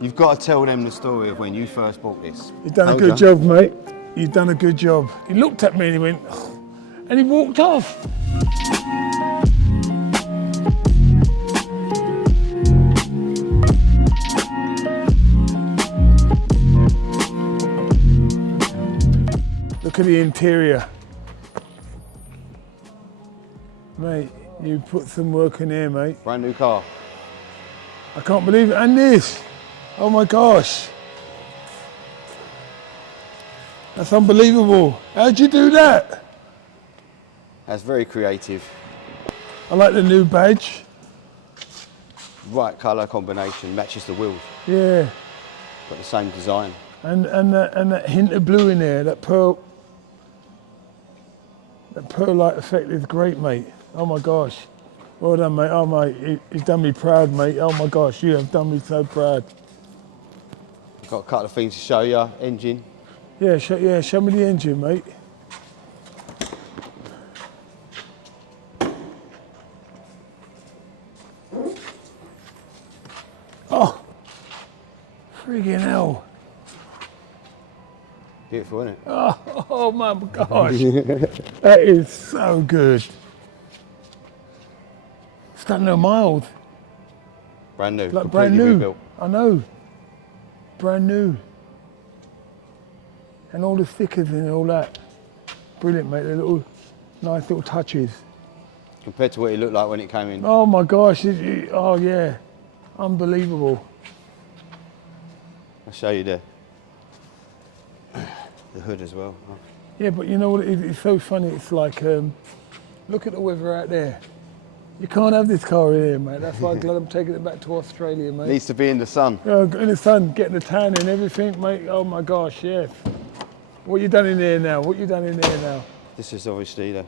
You've got to tell them the story of when you first bought this. You've done a good job, mate. You've done a good job. He looked at me and he went, oh, and he walked off. Look at the interior. Mate, you put some work in here, mate. Brand new car. I can't believe it. And this. Oh my gosh. That's unbelievable. How'd you do that? That's very creative. I like the new badge. Right colour combination, matches the wheels. Yeah. Got the same design. And that hint of blue in there, that pearl light effect is great, mate. Oh my gosh. Well done, mate. Oh, mate, he's done me proud, mate. Oh my gosh, you have done me so proud. Got a couple of things to show you. Engine. Yeah, show me the engine, mate. Oh, friggin' hell. Beautiful, isn't it? Oh my gosh. That is so good. It's done no miles. Brand new. Like brand new. Rebuilt. I know. Brand new. And all the stickers and all that. Brilliant, mate. They're nice little touches. Compared to what it looked like when it came in. Oh my gosh. Oh yeah. Unbelievable. I'll show you the hood as well. Yeah, but you know what? It's so funny. It's like, look at the weather out there. You can't have this car in here, mate. That's why I'm glad I'm taking it back to Australia, mate. Needs to be in the sun. Yeah, in the sun, getting the tan and everything, mate. Oh my gosh, yes. What you done in there now? What you done in there now? This is obviously the...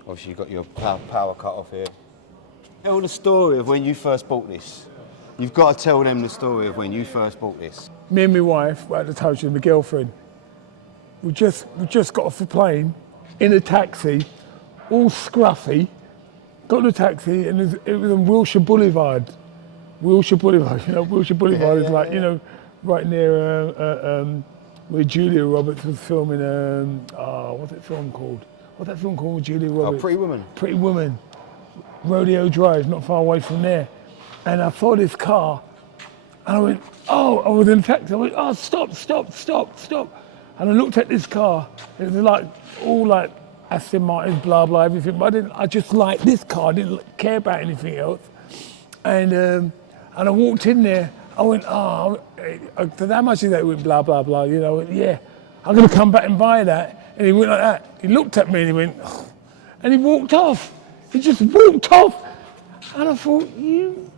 Obviously you've got your power cut off here. Tell the story of when you first bought this. You've got to tell them the story of when you first bought this. Me and my wife were at the time, she was my girlfriend. We just got off the plane in a taxi, all scruffy. Got in a taxi and it was on Wilshire Boulevard. Wilshire Boulevard, you know, Wilshire Boulevard is like, you know, right near where Julia Roberts was filming, what's that film called? What's that film called with Julia Roberts? Oh, Pretty Woman. Pretty Woman. Rodeo Drive, not far away from there. And I saw this car and I went, oh, I was in a taxi. I went, oh, stop. And I looked at this car. It was like, all like Aston Martin, blah, blah, everything. But I just liked this car. I didn't care about anything else. And I walked in there. I went, oh, how much is that? He went, blah, blah, blah. You know, yeah, I'm going to come back and buy that. And he went like that. He looked at me and he went, oh, and he walked off. He just walked off. And I thought, you.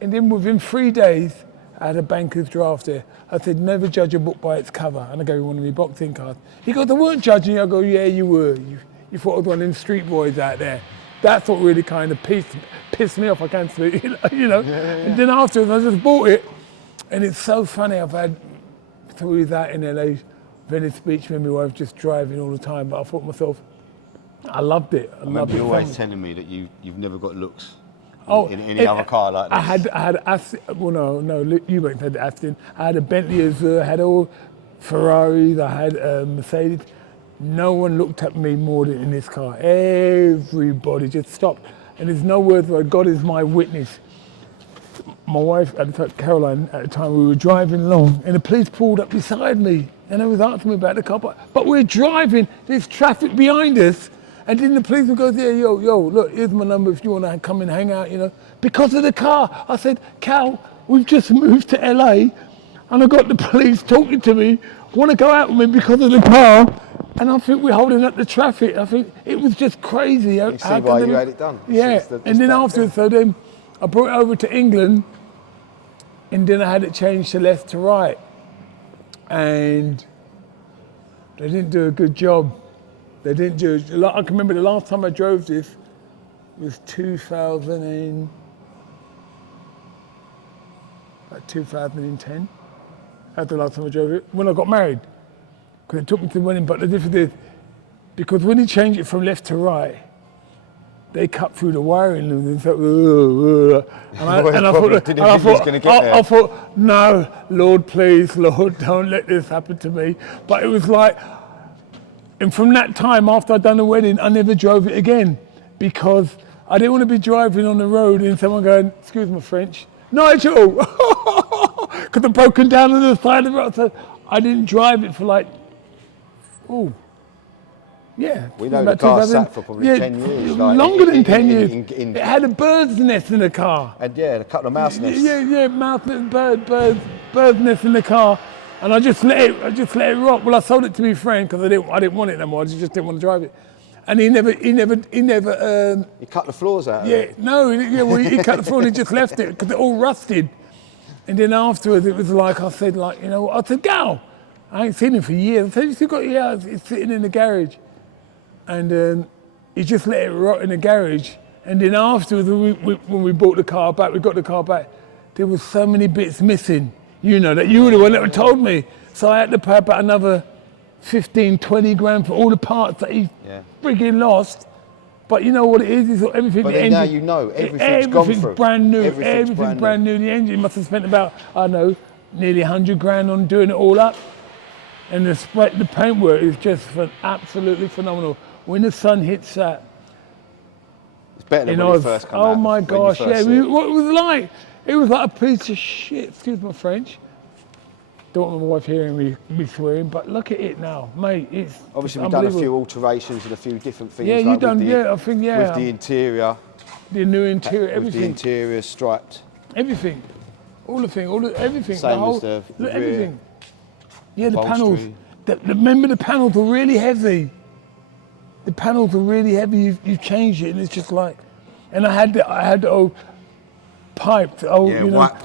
And then within 3 days, I had a banker's draft there. I said, never judge a book by its cover. And I gave him one of my boxing cards. He goes, they weren't judging you. I go, yeah, you were. You thought I was one of them street boys out there. That's what really kind of pissed me off. I can't speak, you know. Yeah. And then afterwards, I just bought it. And it's so funny. I've had 3 years out in LA, Venice Beach, with my wife just driving all the time. But I thought to myself, I loved it. I remember you always telling me that you've never got looks in any other car like this. I had Aston, well no, you won't have Aston. I had a Bentley Azure, I had all Ferraris, I had Mercedes. No one looked at me more than in this car. Everybody just stopped. And there's no words where God is my witness. My wife, at the time, Caroline, at the time, we were driving along and the police pulled up beside me and they was asking me about the car. But we're driving, there's traffic behind us. And then the policeman goes, yeah, yo, look, here's my number if you want to come and hang out, you know. Because of the car. I said, Cal, we've just moved to LA and I got the police talking to me, want to go out with me because of the car. And I think we're holding up the traffic. I think it was just crazy. You see why you had it done. Yeah, and then afterwards, so then I brought it over to England and then I had it changed to left to right. And they didn't do a good job. They didn't do it. I can remember the last time I drove this was 2010. That's the last time I drove it. When I got married. Because it took me to the wedding, but the difference is, because when he changed it from left to right, they cut through the wiring and so, and I thought, no, Lord, please, Lord, don't let this happen to me. But it was like, and from that time after I'd done the wedding, I never drove it again because I didn't want to be driving on the road and someone going, excuse my French, Nigel, because I've broken down on the side of the road. So I didn't drive it for like, yeah. We know the car sat for probably 10 years. Like longer than 10 years. It had a bird's nest in the car. And yeah, a couple of mouse nests. Yeah, bird's nest in the car. And I just let it rock. Well, I sold it to my friend because I didn't want it no more. I just didn't want to drive it. And he never. He cut the floors out. Yeah, no, he cut the floor and he just left it because it all rusted. And then afterwards, it was like I said, I said, Gal, I ain't seen him for years. I said, you still got it's sitting in the garage. And he just let it rot in the garage. And then afterwards, when we bought the car back, we got the car back, there was so many bits missing. You know that, you were the one that told me. So I had to pay about another 15, 20 grand for all the parts that he frigging lost. But you know what it is everything. But then now you know, everything's gone through. Brand new, everything's brand new. The engine must have spent about, I don't know, nearly 100 grand on doing it all up. And the paintwork is just absolutely phenomenal. When the sun hits that, it's better than when it first came out. Oh my gosh, yeah. What it was like? It was like a piece of shit. Excuse my French. Don't want my wife hearing me swearing, but look at it now, mate. It's obviously we've done a few alterations and a few different things. Yeah, you've done. I think. With the interior. The new interior, everything. With the interior striped. Everything. Everything. Same as the rear. Everything. Yeah, the panels. Remember, the panels were really heavy. The panels were really heavy. You've changed it, and it's just like. And I had the old piped. White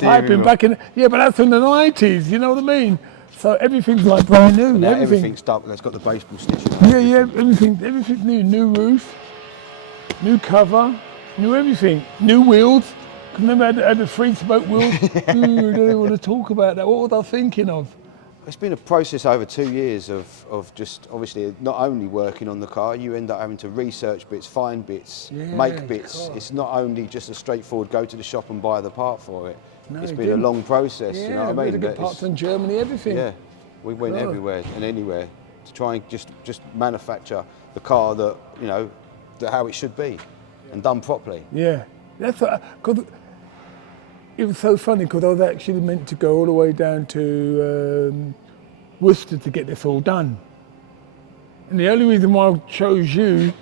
piping back in. Yeah, but that's in the 90s. You know what I mean? So everything's like brand new. Now everything's stuck. It's got the baseball stitches. Yeah. Everything's new. New roof, new cover, new everything. New wheels. Remember, I had the 3-spoke wheels. I don't want to talk about that. What was I thinking of? It's been a process over 2 years of just obviously not only working on the car, you end up having to research bits, find bits, make bits. God. It's not only just a straightforward go to the shop and buy the part for it. No, it's been a long process, you know what I mean? We got parts in Germany, everything. Yeah, we went everywhere and anywhere to try and just manufacture the car that, you know, how it should be and done properly. Yeah, that's because it was so funny because I was actually meant to go all the way down to Worcester to get this all done. And the only reason why I chose you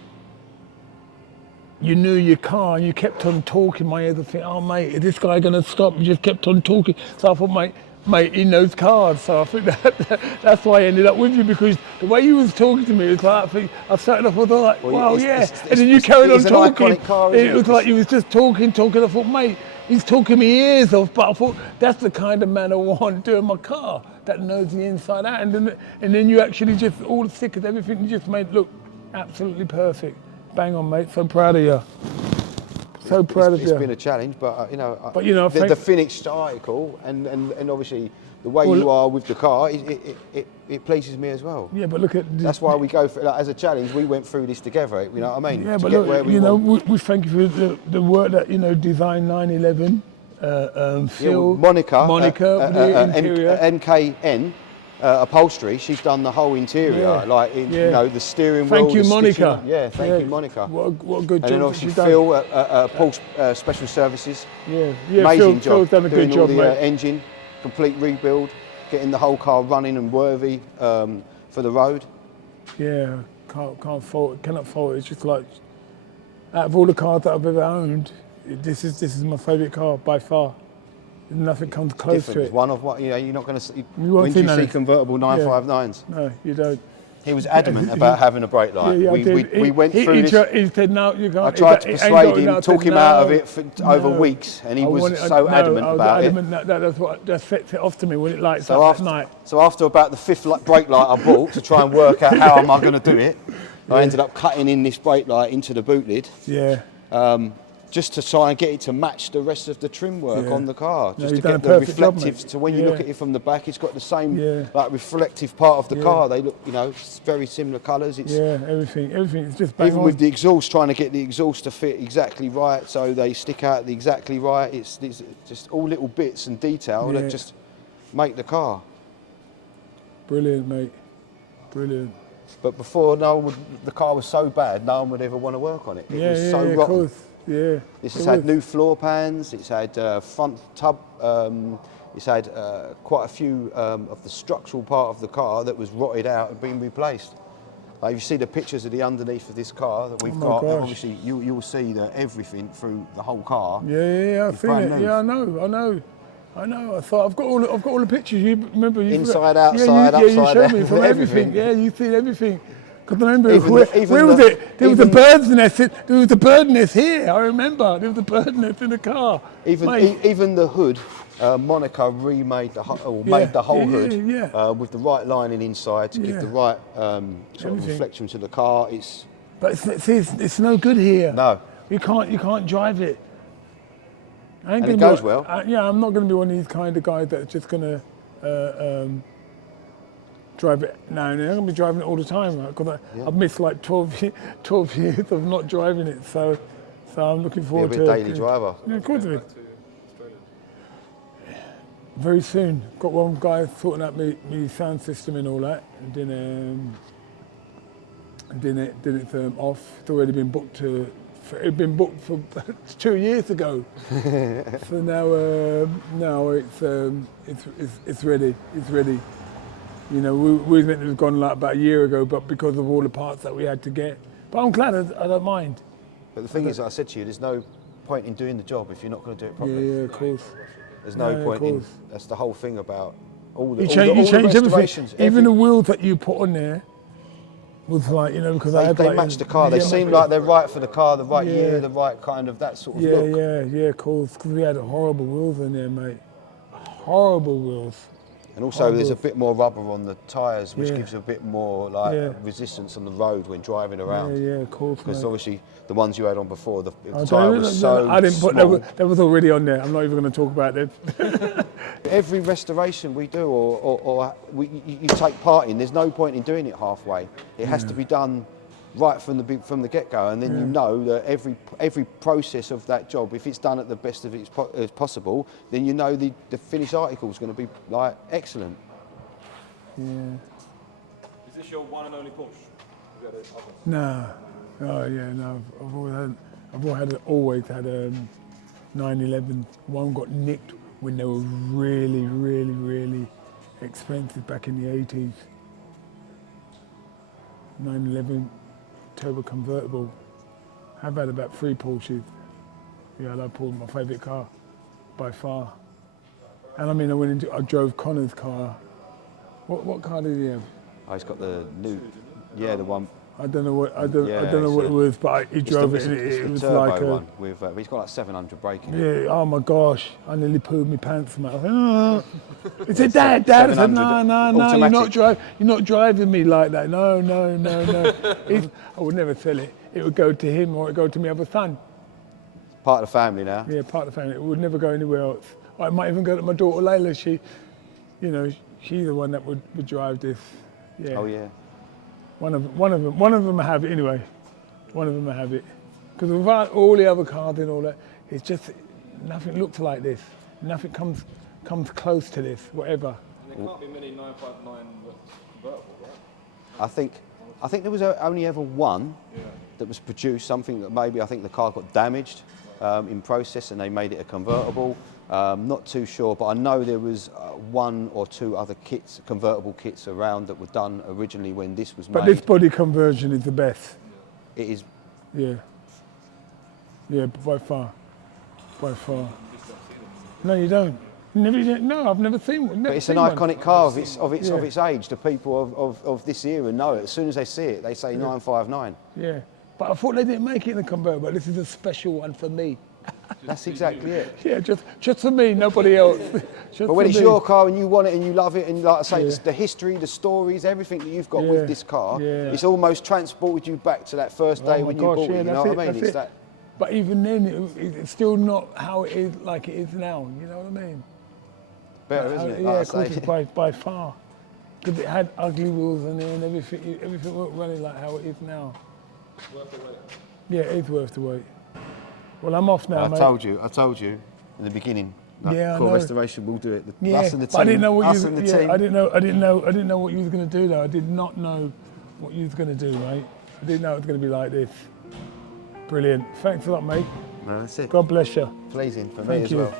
knew your car and you kept on talking. My other thing, oh mate, is this guy going to stop? You just kept on talking. So I thought, mate, he knows cars. So I think that's why I ended up with you, because the way you was talking to me, it was like, I started off with like, wow, yeah. And then you carried on talking. It was like you was just talking. I thought, mate, he's talking me ears off, but I thought that's the kind of man I want doing my car, that knows the inside out. And then you actually just, all the stickers, everything you just made look absolutely perfect. Bang on, mate. So proud of you. So proud of you. It's been a challenge, but the finished article and obviously the way you are with the car, it pleases me as well. Yeah, but look at that's why we go for like, as a challenge. We went through this together. You know what I mean? Yeah, but look, we thank you for the work that Design 911, Phil, Monica, the interior, MKN. Upholstery, she's done the whole interior, the steering wheel. Thank you, Monica. Thank you, Monica. What a good job. And then obviously Phil at Porsche Special Services. Amazing job. Phil's done a good job, doing all the mate. engine, complete rebuild, getting the whole car running and worthy for the road. Yeah, cannot fault it. It's just like, out of all the cars that I've ever owned, this is my favourite car by far. Nothing comes close to it. One of what you're not going to see. When do you see convertible 959s? No, you don't. He was adamant about having a brake light. We went through this. He said no, you can't. I tried to persuade him, talk him out of it for over weeks, and he was so adamant about it. That sets it off to me when it lights up at night. So after about the 5th brake light I bought to try and work out how am I going to do it, I ended up cutting in this brake light into the boot lid. Yeah. just to try and get it to match the rest of the trim work on the car, just to done get a the perfect job, reflectives. mate. So when you look at it from the back, it's got the same like reflective part of the car. They look, you know, it's very similar colours. It's everything. It's just bang even on. with the exhaust, trying to get the exhaust to fit exactly right, so they stick out exactly right. It's just all little bits and detail that just make the car. Brilliant, mate. Brilliant. But before, the car was so bad, no one would ever want to work on it. It was so rotten. Of course. Yeah. This has had new floor pans, it's had front tub, it's had quite a few of the structural part of the car that was rotted out and been replaced. If you see the pictures of the underneath of this car that we've got, obviously you'll see that everything through the whole car. Yeah, I've seen it. New. Yeah, I know. I thought I've got all the pictures. You remember? Inside, outside, you upside showed down, me from everything. Yeah, you've seen everything. Because I remember where was it? There was a bird's nest. There was a bird nest here. I remember there was a bird nest in the car. Even the hood, Monica remade made the whole hood with the right lining inside to give the right sort of reflection to the car. But it's no good here. No, you can't drive it. And it goes well. I'm not going to be one of these kind of guys that's just going to drive it now and then. I'm going to be driving it all the time, right? Because I've missed like 12 years of not driving it. So I'm looking forward to it. You'll be a daily driver. Yeah, of course it is. Very soon. Got one guy sorting out my sound system and all that. And then it's off. It's already been booked to. It'd been booked for 2 years ago. So now it's ready. It's ready. You know, we meant to have gone like about a year ago, but because of all the parts that we had to get. But I'm glad. I don't mind. But the thing is, like I said to you, there's no point in doing the job if you're not going to do it properly. Yeah, of course. There's no point in. That's the whole thing about all the you change restorations. everything. Even the wheels that you put on there. Was like, you know, because they match the car. They seem like they're right for the car, the right year, the right kind of that sort of look. Yeah, cool. Because we had horrible wheels in there, mate. Horrible wheels. And also, there's a bit more rubber on the tyres, which gives a bit more resistance on the road when driving around. Yeah, of course. Because obviously, the ones you had on before, the tyre was so I didn't put small. that was already on there. I'm not even going to talk about it. Every restoration we do, or you take part in, there's no point in doing it halfway. It has to be done right from the get-go, and then you know that every process of that job, if it's done at the best of it as possible, then you know the finished article is going to be like excellent. Yeah. Is this your one and only Porsche? No. Oh yeah, no. I've always had 911. One got nicked when they were really, really, really expensive back in the 80s. 911 turbo convertible. I've had about 3 Porsches. Yeah, I pulled my favourite car by far. And I mean, I drove Connor's car. What car did he have? He's got the new, the one. I don't know what it was, but he drove it, and it was like a one with. He's got like 700 braking. Yeah. Oh my gosh! I nearly pooed my pants, man. I was like, He said, Dad. I said, no. You're not driving me like that. No. I would never sell it. It would go to him, or it would go to my other son. Part of the family now. Yeah, part of the family. It would never go anywhere else. It might even go to my daughter Layla. She's the one that would drive this. Yeah. Oh yeah. One of them have it anyway. One of them have it. Because without all the other cars and all that, it's just nothing looks like this. Nothing comes close to this. Whatever. And there can't be many 959 convertible, right? I think there was only ever one that was produced. Something that maybe I think the car got damaged in process, and they made it a convertible. Not too sure, but I know there was 1 or 2 other kits, convertible kits around that were done originally when this was made. But this body conversion is the best. It is. Yeah. Yeah, by far. No, you don't. No, I've never seen one. But it's an iconic car of its age. The people of this era know it. As soon as they see it, they say 959. Yeah, but I thought they didn't make it in the convertible. This is a special one for me. That's exactly it. Yeah, just for me, nobody else. But when it's your car and you want it and you love it, and like I say, the history, the stories, everything that you've got with this car, it's almost transported you back to that first day when you bought it. You know what I mean? But even then, it's still not how it is, like it is now. You know what I mean? Better, isn't it? Yeah, Like of course, I say. it's by far. Because it had ugly wheels in there and everything wasn't running like how it is now. Worth the wait. Yeah, it is worth the wait. Well, I'm off now, I mate. told you in the beginning. Like, Yeah, I Core know. Restoration will do it. Yeah, Us and the but I team. didn't know what us you. and the Yeah, team. I didn't know what you was gonna do though. I did not know what you was gonna do, mate. I didn't know it was gonna be like this. Brilliant. Thanks a lot, mate. No, that's it. God bless you. Pleasing for Thank me as you. well.